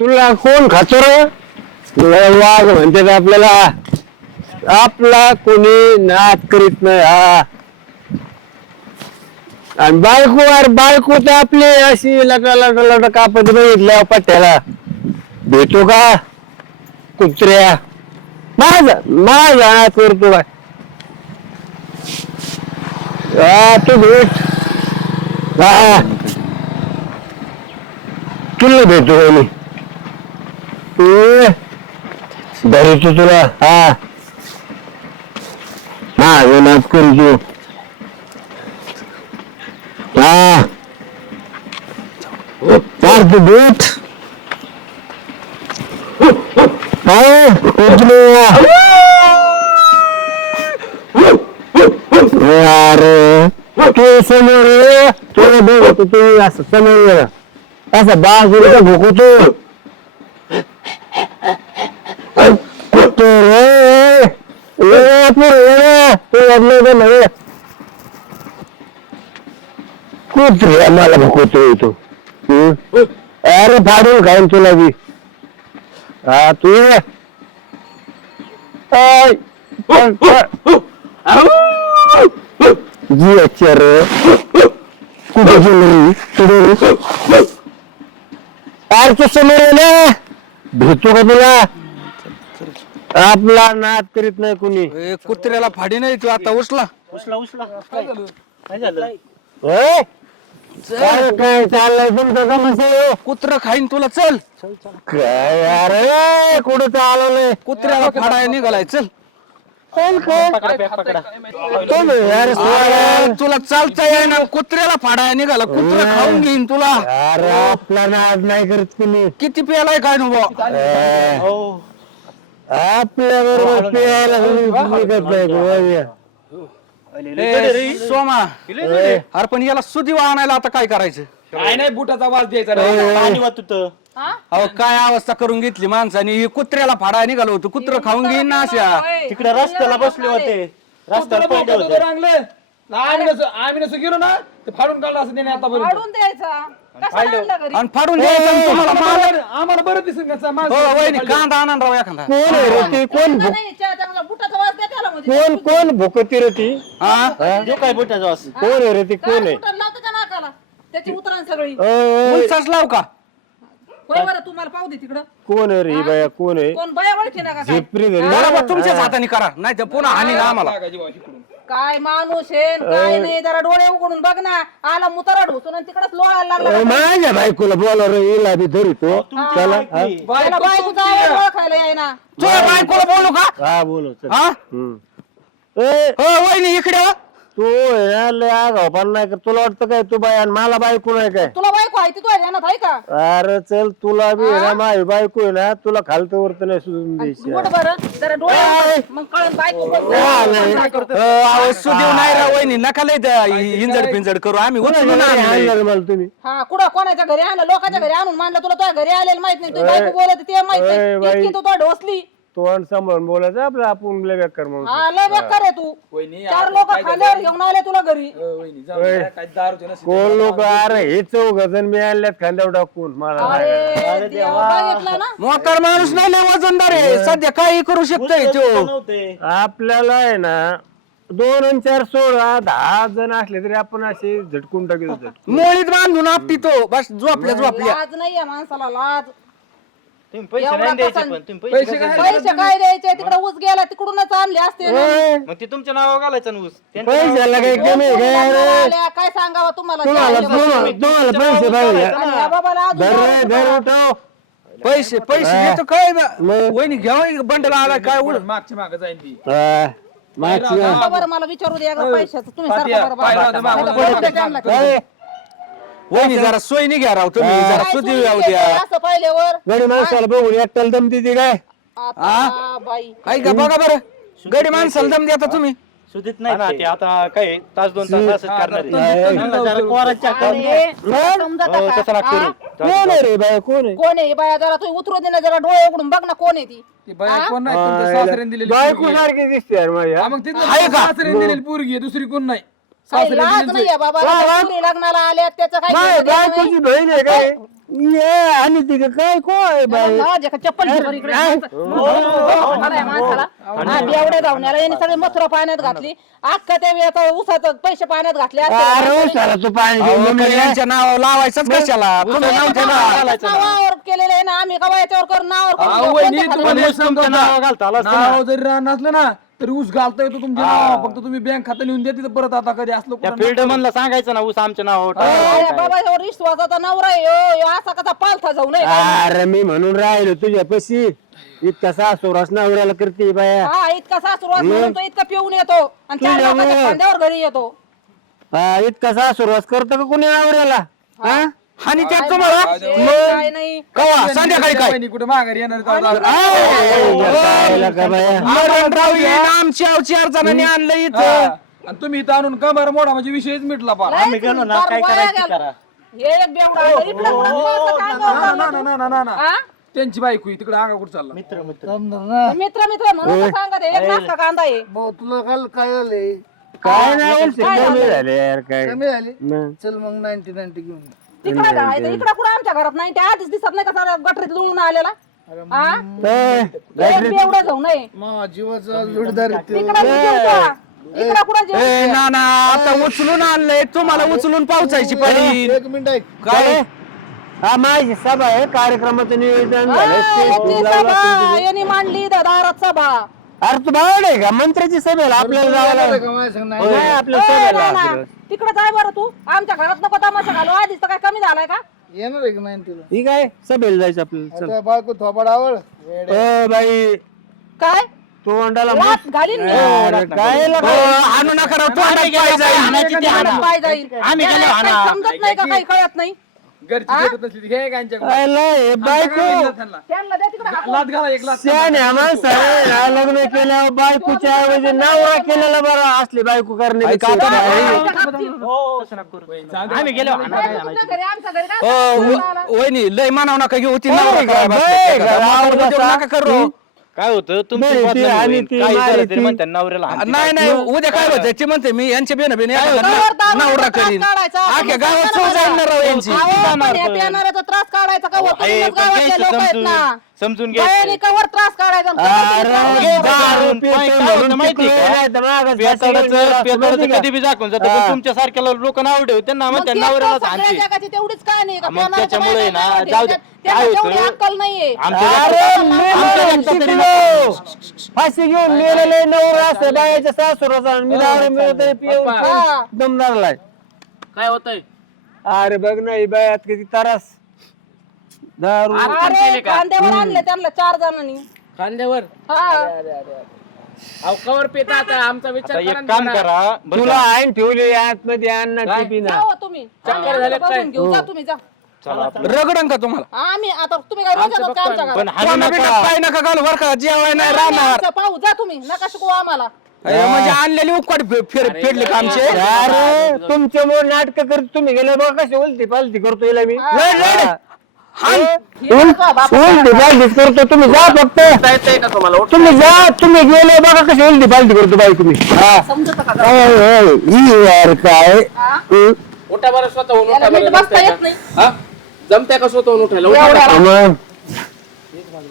तुला कोण खातो रे? वाघ म्हणतात आपल्याला. आपला कोणी नाद करीत नाही हा. आणि बायको अरे बायको तर आपली अशी लटा लटा लटा कापत बघितल्या पट्ट्याला. भेटो का? कुत्र्या. माझा माझा करतो काय हा तू भेट. हा. तुला भेटू मी? धरतो तुला हा. हा करू तू हा. पार्क भेट काय अरे तू समोर ये. तुला तू असं समोर ये. असं बाजूला कुठं रे? ये पुढे ये कुत्रे मला भुकतो येतो अरे फाडून खाईन तुला बी हा तू जी अच्छा रे कुठे गेली तुझे अरे समोर ना भेटतो का तुला आपला नाद करीत नाही कुणी. ए, कुत्र्याला फाडी नाही तू आता उचला. उचला उचला. काय झालं? काय झालं? होय? काय काय चाललंय तुमचं समस्या? कुत्र खाईन तुला चल. काय अरे कुठं चालू नाही कुत्र्याला फाडाय निघालाय चल. कोण काय पकडा बॅग पकडा कोण आहे? अरे तुला चालता येईना कुत्र्याला फाडाय निघाला कुत्र खाऊन घेईन तुला. अरे आपला नाद नाही करत कुणी. किती पेलाय काय नु बुवा? हो. आपल्या बरोबर प्यायला कोणी निघत नाही बुवा. ए, सोमा अरे पण याला सुदी आणायला आता काय करायचं? काय नाही बुटाचा वास द्यायचा नाही. पाणी वाहत होतं. अहो काय अवस्था करून घेतली माणसाने? ही कुत्र्याला फाडाय निघालो होतो. कुत्र खाऊन घेईन ना अशा. तिकडे रस्त्याला बसले होते. रस्त्याला तुला पडले बोलतो होते तो रांगले. ना आम्ही नसं आम्ही नसं गेलो ना ते फाडून काढलं असं त्याने आतापर्यंत. काढून द्यायचा. कशाला आणलं घरी? आणि फाडून द्यायचं आणि तुम्हाला आम्हाला आम्हाला बरं दिसून हो वहिनी कांदा आणा राव एखादा. कोण आहे रे ती कोण कांदा भुक नाही, चहा चांगला बुटाचा वास द्या त्याला म्हणजे. कोण कोण भुकती रे ती? हा? जो काय बोटाचा वास. कोण आहे रे ती? काय कोण आहे? बुटाला लावतं का नाकाला? त्याची उतरण सगळी. ओय, ओय, उंचाच लाव का? होय बरं तुम्हाला पाहू दे तिकडं. कोण आहे रे ही बाया? कोण आहे? कोण बया ओळखी ना का काय? झेपरी घरी बरं बरं, तुमच्याच हाताने करा. नाही तर पुन्हा हानी आम्हाला. बा इकडून. काय माणूस आहे न काय नाही जरा डोळे उघडून बघ ना. आला मुतारा ढोसून आणि तिकडच लोळायला लागला माझ्या बायकोला बोला रे हिला बी धरितो चला हा? त्याला बायकोचा आवाज ओळखायला यायना तुझ्या बायकोला बोलू का? हा बोलो चल. हा? हम्म. ए, हो वहिनी इकडे वा. तू ना लय आगाव पण नाही का? तुला वाटतं काय तू बाय आणि मला बायको नाही काय? तुला बायको आहे ती तुझ्या ध्यानात आहे का? अरे चल तुला बी आहे ना माझी बायको आहे ना तुला खालतं वरत नाही सुधून द्यायची. उघड बरं जरा डोळे उघड. मग कळण बायको कोणती आहे. अ, अहो, सुदेव नाही राव वहिनी नका लय त्या इंजड पिंजड करू. आम्ही आणलंय. आणलं मला तुम्ही? हा कुठं? कोणाच्या घरी आणलं? लोकांच्या घरी आणून मांडलं तुला तुझ्या घरी आलेलं माहीत नाही. तुझी बायको बोलत ते माहीत नाही. बाई. इतकी तू तो ढोसली तोंड सांभाळून बोलायचं आपलं आपण लय बेकार म्हणून हा लय बेकार आहे तू. वहिनी, चार लोक काय खाल्यावर घेऊन आले तुला घरी. अ, वहिनी, जाऊ दे, काय दारूचे नसते. कोण लोक? अरे हे चौघ जण मी आणल्यात खांद्यावर टाकून. मला नाही काय. अरे देवा, बघितलं ना. मोकार माणूस नाही लय वजनदार आहे. सध्या काही करू शकतोय तो. नव्हते. आपल्याला आहे ना दोन आणि चार सोळा दहा जण असले तरी आपण असे झटकून झटकून मोळीत बांधून आपटी तो. बस झोपल्या झोपल्या. लाज नाही माणसाला लाज. तुम्ही पैसे एवढा नाही द्यायचे कसा- पण तुम्ही पैसे पैसे काय? पैसे काय द्यायचे? तिकडे ऊस गेला तिकडूनच आणले असते ना. मग ते तुमच्या नावावर घालायचं ना ऊस. त्यांच्या नावावर- पैशाला काही कमी आहे काय लग्नाला रे आल्या, काय सांगावं तुम्हाला? तुम्हाला त्या तुम्हाला तुम्हाला पैसे पाहिजे आणि या बाबाला अजून धर रे जाऊ धर उठव. पैसे पैसे देतो काय बा? मग? वहिनी घ्या बंडल आला काय उड मागची माग जाईन ती हा, मागची बरं मला विचारू द्या पैशाचं. तुम्ही सारखं बरं मागं? वहिनी जरा सोयीने घ्या राव तुम्ही जरा काय सुदी सोयी येऊ द्यायचं द्या असं पहिल्यावर? गडी माणसाला बघून एकट्याला दम देते काय? आता बाई. ऐका बघा बरं. गडी माणसाला दम देता तुम्ही. सुधीत नाही ना ते. आता काय तास दोन तास असंच करणार आहे. अरे, हो? तसं. हा? कोण आहे रे बाय? कोण आहे? कोण आहे? ही बाया जरा तू उतरू दे ना जरा डोळे उघडून बघ ना कोण आहे ती. ती बाई कोण नाही पण ते सासऱ्याने दिलेली बायको पोरगी आहे. सारखी दिसते यार माझ्या. हा, मग तिथं आहे का? सासऱ्याने दिलेली पोरगी आहे दुसरी कोण नाही? काही सासऱ्याने लाज दिलेली नाही आहे बाबा त्या पोरी लग्नाला आल्या त्याचं काय नाही घेणं देणं नाही. बायकोची बहीण आहे काय ये आणि ती काय कोय बाई हा, का चप्पल घे बरं इकडे. म्हातारा आहे माणसाला. हा, बेवड्या धावण्याला यांनी सगळे मथुरा पाण्यात घातली अख्खा त्या वेळेचा ऊसाचं पैसे पाण्यात घातले असते. अरे उसाला तू पाणी अहो, घेऊन मग यांच्या नाव लावायचंच कशाला तुमचं नाव ठेवा. नावावर केलेलं आहे ना आम्ही का याच्यावर करून नावावर करून घेऊ. तुम्हाला नाव घालता आलं असतं ना. नाव जरी रान नसलं ना तरी ऊस घालता येतो तुमच्या नाव फक्त तुम्ही बँक खातं लिहून द्या तिथं परत आता कधी असलं त्या कुठं फील्ड म्हणलं सांगायचं ना ऊस आमच्या नाव अरे बाबा ह्यो विश्वासाचा नवरा आहे. ह्यो. ह्यो असा कसा पालथा जाऊ नये. अरे मी म्हणून राहिलो तुझ्या पशी. इतका सासोरास नवऱ्याला करते बाया. हा इतका सासुरवास म्हणून तो इतका पिऊन येतो आणि चार तुझ्यामुळे. लोकांच्या खांद्यावर घरी येतो. हा, इतका सासुरवास करतो का कुणी नवऱ्याला? हा? आणि त्यात तुम्हाला ए, काय नाही. कवा? संध्याकाळी काय? वहिनी कुठे माघारी येणार मरणराव आमच्या चार जणांनी आणलं हा. इथं आणि तुम्ही इथं आणून कमर मोडा म्हणजे विषयच मिटला पा लय गेलो ना, काय करायचं ते. करा. हे एक बेवडा आहे. इकडं कुठं काय हा? त्यांची बायको आहे, तिकडे आगा कुठं चालला? मित्र मित्र. मित्र मित्र म्हणून सांगत आहे, एक नाश्ता कांदा आहे. तुला काल काय झालंय काय नाही झाले यार काय? कमी झाली? मग. चल मग नाईन्टी नाईन्टी घेऊन ये. तिकडे जायचं इकडे कुठं आमच्या घरात नाही? ते आधीच दिसत नाही का सारा गटरीत लुळून आलेला? हा? ए, एक बेवडा जाऊ नये. मा जीवाचा इकडे कुठं जेवतो. ए ना ना आता उचलून आणलंय. तुम्हाला उचलून पावसायची पाहिजे एक मिनिट ऐक. काय? हा माझी सभा आहे कार्यक्रमाचं नियोजन झालं याची यांनी मांडली दा- दारात सभा. अरे तू भावड आहे का? मंत्र्याची सभेला आपल्याला का माझ्या संग? नाही. नाही तिकडे जाय बरं तू. आमच्या घरात नको तमाशा घालू. आधीच तर काय कमी झालाय का? येणार आहे का नाईन्टीला ठीक आहे सभेला जायचं आपल्याला. चल. आता बायको थोपाड आवड. O by. काय? तोंडाला लाथ घालीन मी. अरे काय लगा- नका राव, तोंडात पाय जाईल. हाणायची ती हाणा. पाय जाईल आम्ही गेलो याला काही हाणा. समजत नाही का? काही कळत नाही. घरची देत नसली ती. हे यांच्याकडे काय लय, बायको त्यांना. द्या तिकडे हाकून. लात घाला एक लात. शहाण्या माणसाने ना लग्न केल्यावर बायकोच्या ऐवजी नवरा केलेला बरा असली बायको करणे आम्ही गेलो. हाणा. जायचं तुमच्या घरी, आमच्या घरी काय ओ, सांगू व- तुम्हाला? वहिनी लय मानाव नका घेऊ. ती नवरा का, करायला होय बसते का, का? मावळ रावळ उद्योग बसा. नका करू. काय होतं तुमची नाही, ती बदनामी आणि होईल. ती काही मारी झालं तरी ती. म्हणतात नवऱ्याला. नाही नाही उद्या काय होतं ती म्हणते मी यांच्या बेन बेन नवरा करीन. आख्या गावात राव यांची अहो, पण. पिणाऱ्याचा त्रास काढायचा का होतो आहे, तुम्हीच पण गावातले घ्यायचं लोक आहेत समजून. ना समजून घ्यायचं कवर त्रास काढायचा अरे, दारू म्हणून मागं? कधी बी दाखवून जातं. पण तुमच्या सारख्याला लोक नाव ठेव त्यांना मग म्हणतात तेच नवऱ्यालाच तर सगळ्या हाणते जगाची तेवढीच कहाणी आहे का? मग पिणाऱ्याच्या त्याच्यामुळे बायका ना, जाऊ दे. काय तेवढी होतं? अक्कल नाहीये. आमच्या अरे, आमच्या तरी. फाशी घेऊन मेलेले नवरा असते बायाच्या सासूराचा मी दारू मिळत पिऊन हा. दमदारलाय काय होतंय? अरे बघ ना ही बायात किती तरास. दारू अरे कांद्यावर आणले त्यांना चार जणांनी. खांद्यावर हा. अहो कवर पेता आता आमचा विचार करा एक ना काम जरा. करा तुला ठेवली आतमध्ये अन्न टिपिना जा हो तुम्ही. चक्कर झाले काय? बघून घेऊ. जा तुम्ही जा. चला. रगडन का तुम्हाला? आम्ही आता तुम्ही काय रोज येतात का आमच्या घरात? पण हाणू कोणा नका. पाय नका घालू बरं का? जेवाय नाही राहणार. पाहू जा तुम्ही. नका शिकवू आम्हाला. अरे, म्हणजे आणलेली उकड फेड फेडली का आमचे? अरे तुमच्यामुळे नाटक करत तुम्ही गेले बघा कशी उलटी पालती करतो हिला मी लय, लय, लय. तुम्ही जा फक्त. तुम्ही जा तुम्ही गेले बघा कशी करतो बाई तुम्ही. हा. समजतं का ही यार काय? हा? हं? उठा बरं स्वतःहून याला उठा नीट बरं बसता येत नाही. हा? जमत्या का स्वतःहून उठायला? उठा बरं. एवढ्याला. मग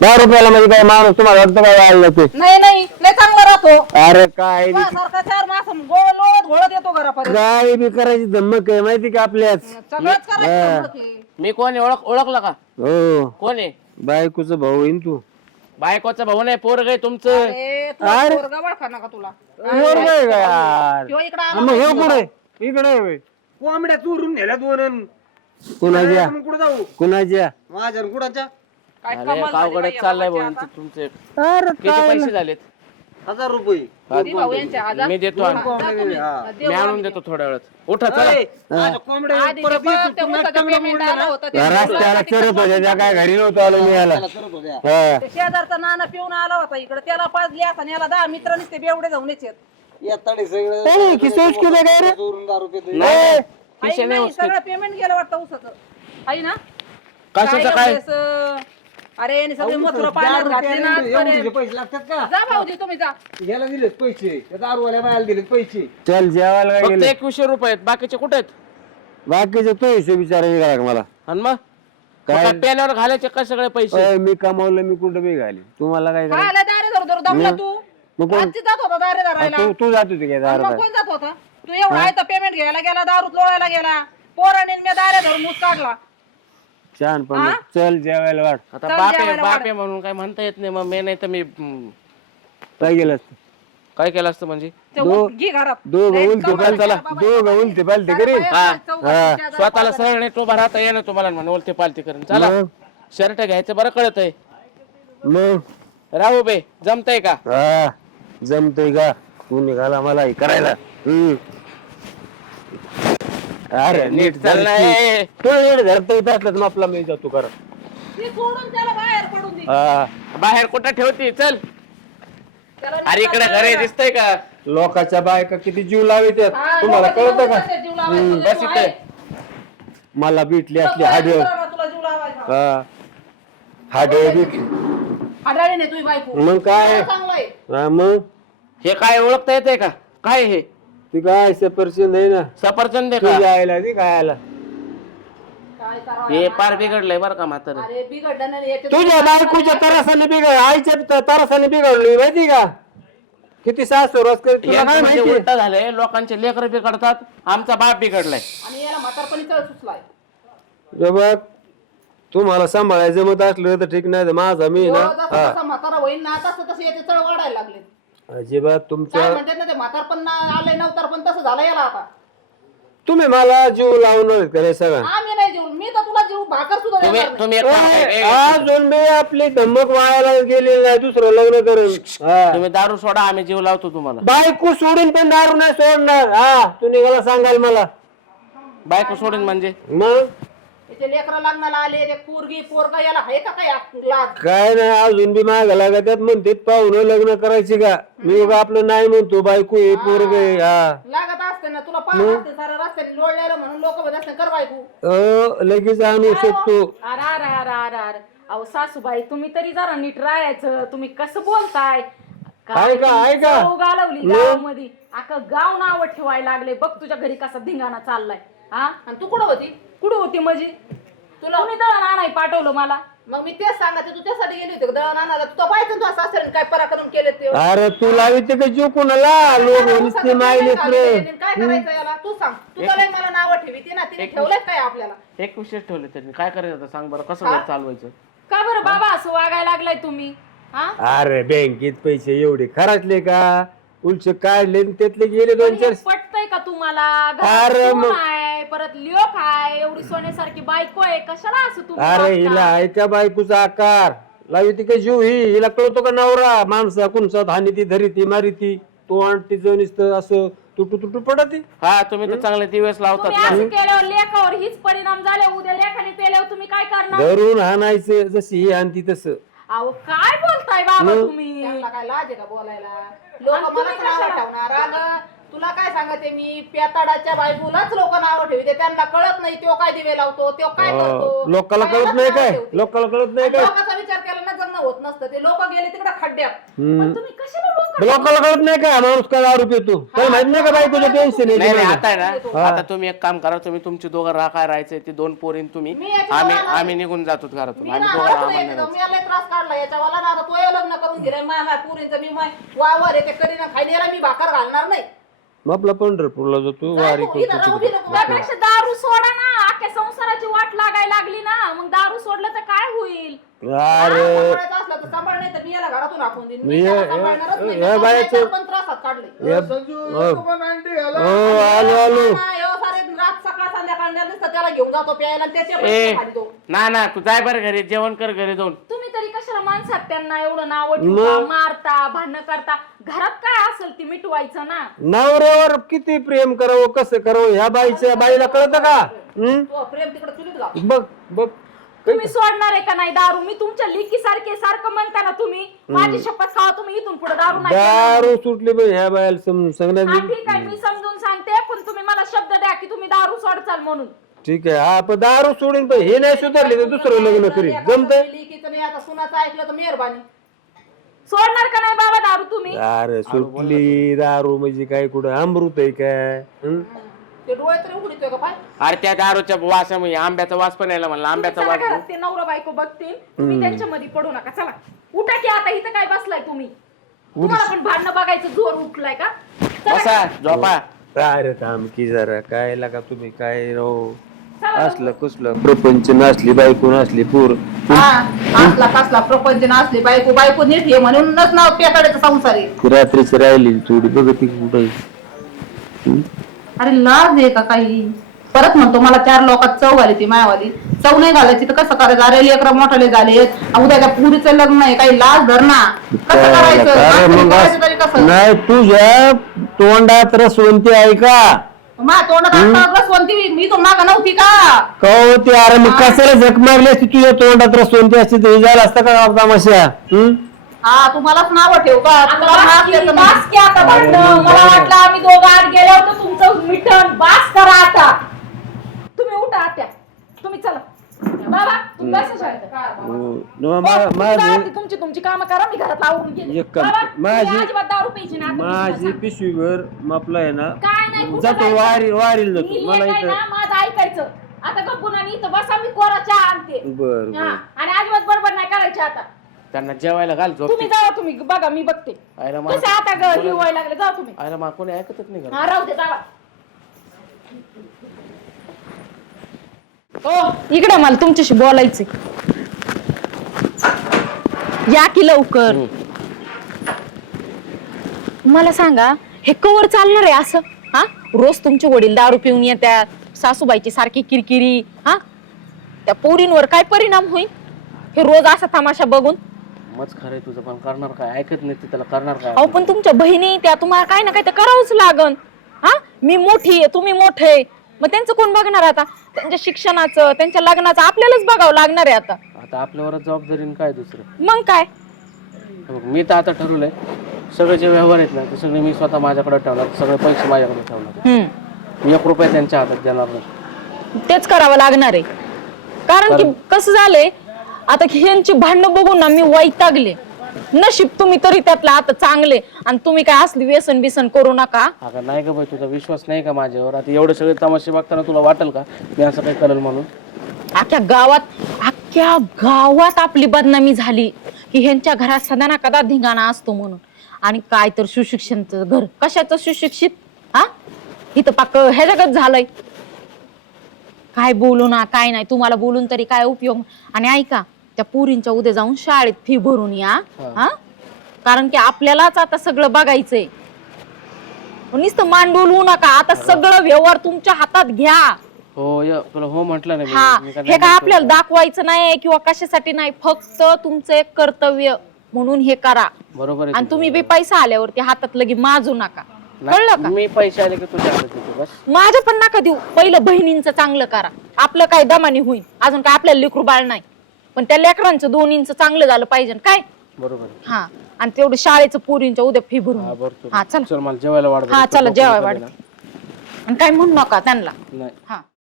दहा रुपयाला म्हणजे काय माणूस तुम्हाला वाटतं काय वाढलं ते नाही नाही लय चांगला राहतो. अरे काय बी- सारखा चार मास गोळ लोळत घोळत येतो घरापर्यंत. काय बी करायची धमक आहे माहिती का आपल्याच सगळंच करायचं मग. मी कोण आहे? ओळख ओळखला का? हो. कोण आहे? बायकोचं भाऊ येईन तू. बायकोचा भाऊ नाही पोरग आहे तुमचं. अरे तुला अरे. पोरगा बळखा नका तुला. बरोबर आहे का यार? किंवा इकडे आला मग हे कुठे इकडे आहे. कोंबड्या चोरून नेल्या दोन कुणाच्या? मग कुठं जाऊ? कुणाच्या? माझ्या कुणाच्या? काय अरे कमाल झाली चाललंय भाऊ तुमचे. अरे किती काय पैसे झालेत? हजार रुपये. भाऊ? मी देतो आणि- जा तुम्ही. देऊ मी आणून आम्ही. देतो थोड्या वेळात. उठा चला. कोंबड्या आधी ते बघ, त्या उसाचं payment आलं होतं ते रस्त्याला त्या काय घरी नव्हतो आलो मी याला. हा. ते शेजारचा नाना पिऊन आला होता इकडे. त्याला पाजली असं आणि याला दहा मित्र ते बेवडे जाऊन येतात ए, खिसूच केलं काय रे? सगळं पेमेंट गेलं वाटतं उसाचं आई ना? कशाचं काय? अरे यांनी सगळे मथुरा पाण्यात घातले ना आजपर्यंत. पैसे लागतात का? जा भाऊजी तुम्ही जा. याला दिलेत पैसे. त्या दारूवाल्या बायाला दिलेत पैसे. चल जेवायला काय फक्त गेले? एकवीसशे रुपये आहेत. बाकीचे कुठे आहेत? बाकीचे तो हिशोब गेला का मला. आणि मग? काय? पेल्यावर घालायचे का सगळे पैसे? अय, मी कमावलं मी कुठं बी घाली. तुम्हाला काय करायचं? खायला दारे धरू धरू. दमला तू? मग कोण? आजची जात होता दारे धरायला. तू तू जात होती काय आणि दारू मग कोण जात होता? तू एवढा आहे पेमेंट घ्यायला गेला दारूत लोळायला गेला. पोराने मी दारे धरून ऊस काढला. छान पण चल जेवायला वाट आता चल बापे जेवायला बापे म्हणून काय म्हणता येत नाही. मग मी नाही तर मी हम्म, काय गेलं असतं? काय केलं असतं म्हणजे? ते ऊस घे घरात. दोघं लय उलटे चौघात पालते. दोघं चौघात स्वतःला सरळ नाही तो राहता येणं तुम्हाला म्हणून ओलते पालते करून. चला. मग? शर्ट घ्यायचं बरं कळत आहे मग? राहू बे. जमतय का? हा. जमतय का? तू निघाला मला हे करायला. हम्म. अरे नीट चाललंय. तू नीट धरता येत असलं तर मग आपला मी जातो कर ती सोडून त्याला बाहेर पडून दे हा. बाहेर कुठं ठेवती? चल. त्याला अरे इकडे घरे दिसतंय का? लोकांच्या बायका किती जीव लावित हा, तुम्हाला कळतं का? बस इथे. आहे. मला भेटली असली तुला हाड तुला तुला जीव लावायचा? हा. हाड भेटली. आढळली नाही तुझी बायको. मग काय? हा, मग? हे काय ओळखता येते का? काय हे? ती काय सफरचंद आहे ना? सफरचंद आहे तू का? जायला ती काय आला काय करावं हे पार बिघडलंय बरं का म्हातारं. अरे बिघडलं नाही याच्यात- तुझ्या बायकोच्या तरासाने बिघड आईच्या त- तरासाने बिघडली माहिती का? किती सासू रोज करीत तुला काय यांचं म्हणजे माहिती? उलट झालंय लोकांचे लेकर बिघडतात आमचा बाप बिघडलाय. आणि याला म्हातारपणी चळ सुचलाय. हे बघ तुम्हाला सांभाळायचं जमत असलं तर ठीक नाही तर माझा मी ना जसा जसा म्हातारा होईल ना तसं तसं याचे चळ वाढायला लागले अजिबात काय तुमच्या म्हणतात ना ते म्हातारपण आलंय नव्हतं पण तसं झालं याला आता. तुम्ही मला जीव लावणार का नाही सगळं? आम्ही नाही जीव मी तर तुला जीव भाकर सुद्धा तुम्ही देणार नाही. तुम्ही एक काम करा, ए, अजून मी आपली धमक वायाला गेलेली नाही दुसरं लग्न करून. हा. तुम्ही दारू सोडा आम्ही जीव लावतो तुम्हाला. बायको सोडून पण दारू नाही सोडणार. हा तू निघाला सांगाल मला. बायको सोडून म्हणजे? मग? लेकरं लग्नाला आले ते पोरगी पोरगा याला आहे का काय लाज? काय नाही अजून बी माग लागत म्हणते पाहुणं लग्न करायची का? मी उगा आपलं नाही म्हणतो बायको हे. पोरग हा. लागत असते ना तुला पाहत असते सारा रस्त्याने लोळलेलं म्हणून लोक म्हणत असते कर बायको. अ, लगेच आणू शकतो. अरे अरे अरे अरे अरे. अहो सासूबाई तुम्ही तरी जरा नीट राहायचं. तुम्ही कसं बोलताय? आहे का, आहे का? गालवली गावामध्ये. अख्खं गाव नाव ठेवायला लागले. बघ तुझ्या घरी कसा धिंगाणा चाललाय. हा? आणि तू कुठं होती? कुठं होती माझी तुला तुम्ही दळण आणाय पाठवलं मला? मग मी तेच सांगायचे तू त्यासाठी गेली होती का? दळण आणायला? तुला पाहिजे तुला सासऱ्याने काय पराक्रम केले ते. अरे तू लाविते का जीव कोणाला लोक नुसते मायले काय करायचं याला? तू सांग. तू त्याला मला नाव ठेवी ती ना तिने ठेवलंय काय आपल्याला? एक विशेष ठेवले त्यांनी. काय करायचं आता? सांग बरं कसं घर चालवायचं? का बरं बाबा असं वागायला लागलाय तुम्ही? हा? अरे बँकेत पैसे एवढे खराटले का? उलच काढले आणि त्यातले गेले दोन चार पटतय का तुम्हाला? अरे घरात मग- आहे? परत लिओक आहे एवढी सोन्यासारखी बायको आहे. कशाला असं तुम्ही अरे? हिला आहे त्या बायकोचा आकार. लाविते का जीव ही हिला कळतो का नवरा? माणसा कुणसात हानी ती धरी ती मारी ती? तो आणती जो नुसतं असं तुटू तुटू पडती. हा तुम्ही तर चांगले दिवस लावतात तुम्ही ना. असं केल्यावर लेखावर हीच परिणाम झाले उद्या लेखाने पेल्यावर तुम्ही काय करणार? धरून हाणायचं जशी ही आणती तसं. अहो काय बोलताय बाबा तुम्ही? काय लाज आहे का बोलायला? लोक नाव कशाला- ठेवणार? अगं तुला काय सांगते मी? पेताडाच्या बायकोलाच लोक नाव ठेवते. त्यांना कळत नाही तो काय दिवे लावतो तो काय करतो. लोकाला बायालाच कळत नाही काय. लोकाला कळत नाही काय? लोकांचा विचार केला ना जगणं होत नसतं. ते लोक गेले तिकडे खड्ड्यात. हम्म. तुम्ही कशाला लोक लोकाला कळत नाही का माणूस का दारू पितो? काही माहीत नाही का बायकोचं टेन्शन नाही नाही आहे आता आहे ना. आता तुम्ही एक काम करा तुम्ही तुमची दोघं राखा राहायचे ते दोन पोरीन तुम्ही. मी आम्ही आम्ही निघून जातो घरातून. मी आम्ही दोघं मी त्रास काढला याच्यावाला. ना आता तो हे लग्न करून दिलंय. माझ्या पुरीचं मी माय वावर आहे ते करीना खायला मी भाकर घालणार नाही. मग आपला पंढरपूरला जातो वारी करतो. त्यापेक्षा दारू सोडा ना अख्ख्या संसाराची वाट लागायला लागली ना मग दारू सोडलं तर काय होईल? अरे. सांभाळायचं असलं तर सांभाळ नाही तर मी याला घरातून हाकून देईन. मी मी त्याला हे- सांभाळणारच नाही. हे मी पण त्रासात काढले. हे- हो. हो आलो आलो. हो, सारे रात सकाळ संध्याकाळ नुसतं त्याला घेऊन जातो प्यायला आणि त्याच्या ए पैसे खाली तो. ना ना तू जाय बरं घरी जेवण कर घरी जाऊन. तुम्ही तरी कशाला माणसात त्यांना एवढं नाव ठेवता मारता भांडण करता? घरात काय असेल ती मिटवायचं ना? नवऱ्यावर किती प्रेम करावं कसं करावं ह्या बाईच्या बाईला कळतं का? हं? तो प्रेम तिकडे चुलीत घाल बघ बघ. तुम्ही सोडणार आहे का नाही दारू? मी तुमच्या लिकी सारखे सारखं म्हणता ना तुम्ही. माझी शपथ खावा तुम्ही इथून पुढे दारू नाही. दारू सुटली पण ह्या बायला सम- हा सांगण्यात ठीक आहे मी समजून सांगते पण तुम्ही मला शब्द द्या की तुम्ही दारू सोडचाल म्हणून. ठीक आहे हा पण दारू सोडून पण हे नाही सुधारले तर दुसरं लग्न करी जमतंय? लिकीचं नाही आता सुनाचं ऐकलं तर मेहरबानी. सोडणार का नाही बाबा दारू तुम्ही? अरे सुटली दारू म्हणजे काय कुठं? अमृत आहे काय? हं? ते डोळे तरी उघडतोय का पाय अरे त्या दारूच्या वासामुळे आंब्याचा वास पण यायला म्हणला आंब्याचा चला वास घरात ते नवरा बायको बघतील. तुम्ही त्यांच्या मध्ये पडू नका चला. उठा की आता इथं काय बसलाय तुम्ही? तुम्हाला पण भांडणं बघायचं जोर उठलाय का? चला बसा झोपा. काय रे थांब की जरा काय लागा तुम्ही काय राहू असलं कुसलं प्रपंच नसली बायको नसली पूर. हा असला कसला प्रपंच असले बायको बायको नीट हे म्हणूनच नाव पेटाड्याचा संसार आहे. ती रात्रीची राहिली थोडी बघती कुठं अरे लाज आहे का काही? परत म्हणतो मला चार लोकात चव घाली ती मायावाली. चव नाही घालायची तर कसं करायचं? अरे लेकर मोठाले झाले उद्या त्या पुरीचं लग्न आहे. काही लाज धर ना. कसं करायचं? काय माणसाने मग करायचं तरी कसं? नाही तुझ्या तोंडात रसवंती आहे का? मा तोंडात आता रसवंती मी तो माग नव्हती का? कहो ते अरे मी कशाला झक मारली असती? तुझ्या तोंडात रसवंती असती तर हे झालं असतं का तमाशा हम्म? हा तुम्हालाच नाव तुला ठेवतं बास की आता भांडणं. मला वाटलं आम्ही दोघं आत गेलो होतो तुमचं मिठण. बास करा आता. तुम्ही उठा आत्या. तुम्ही चला. बाबा तुम्ही बसा शाळेत. हो. न, मा- तुम्ही माझी तुमची तुमची कामं करा मी घरात आवरून गेले एक काम बाबा, कर. तुम्ही माझी- अजिबात दारू प्यायची ना आता माझी पिशवीभर मापला आहे ना काय नाही कुठं जातो जायचं? वारी वारीला जातो. मला काय इथं माझं ऐकायचं. आता गप्पून आणि इथं बसा मी कोरा चहा आणते. बर हा, आणि अजिबात बडबड नाही करायची आता. त्यांना जेवायला घाल झोप तुम्ही जावा तुम्ही बघा मी बघते. अरे मा कसे आता ग- हे व्हायला लागले जा तुम्ही. अरे मा कोणी ऐकतच नाही हा राहू दे जावा. ओ इकडे मला तुमच्याशी बोलायचंय. या की लवकर. मला सांगा हे कवर चालणार आहे असं? हा? रोज तुमचे वडील दारू पिऊन येतात सासूबाईची सारखी किरकिरी हा? त्या पोरींवर काय परिणाम होईल? हे रोज असा तमाशा बघून मच खरंय तुझं पण करणार काय? ऐकत नाही ते त्याला करणार काय? अहो पण तुमच्या बहिणी त्या तुम्हाला काय ना काय तर करावंच लागन. हा? मी मोठी आहे तुम्ही मोठे आहे. मग त्यांचं कोण बघणार आता? त्यांच्या शिक्षणाचं त्यांच्या लग्नाचं आपल्यालाच बघावं लागणार आहे आता. आता आपल्यावरच जबाबदारी आणि काय दुसरं? मग काय? हे बघ, मी तर आता ठरवलंय सगळे जे व्यवहार आहेत ना ते सगळे मी स्वतः माझ्याकडे ठेवणार सगळे पैसे माझ्याकडे ठेवणार. हम्म. मी एक रुपये त्यांच्या हातात देणार नाही. तेच करावं लागणार आहे. कारण की कसं झालंय आता ह्यांची भांडणं बघून ना मी वैतागले. नशीब तुम्ही तरी त्यातला आता चांगले. आणि तुम्ही काय असली व्यसन बिसन करू नका. अगं नाही का बाई तुझा विश्वास नाही का माझ्यावर? आता एवढे सगळे तमाशे बघताना तुला वाटेल का? मी असं काही करेल म्हणून. अख्ख्या गावात अख्ख्या गावात आपली बदनामी झाली. की ह्यांच्या घरात सदा ना कदा धिंगाणा असतो म्हणून. आणि काय तर सुशिक्षणचं घर. कशाचं सुशिक्षित? हा? इथं पाक ह्याच्यागत झालंय. काय बोलू ना काय नाही. तुम्हाला बोलून तरी काय उपयोग? आणि ऐका त्या पुरींच्या उद्या जाऊन शाळेत फी भरून या हा. कारण की आपल्यालाच आता सगळं बघायचंय. नुसतं मान डोलवू नका. आता सगळं व्यवहार तुमच्या हातात घ्या. हो य तुला हो म्हटलं ना मी. हा. मी हे काय? आपल्याला दाखवायचं नाही किंवा कशासाठी नाही. फक्त तुमचं एक कर्तव्य म्हणून हे करा. बरोबर आहे आणि तुम्ही बी पैसा आल्यावरती हातात लगे माजू नका. कळलं का? मी पैसे आले की तुझ्या हातात देतो बस. माझ्या पण नका देऊ. पहिलं बहिणींचं चांगलं करा. आपलं काय दमाने होईल. अजून काय आपल्याला लेकरू बाळ नाही. पण त्या लेकरांचं दोन्हींचं चांगलं झालं पाहिजे. काय? बरोबर. आहे हा. आणि तेवढं शाळेचं पोरींच्या उद्या फी भरून. हा. बरोबर हा चला. चल मला जेवायला वाढ हा चला जेवाय वाढ. आणि काय म्हणू नका त्यांना. नाही. हा.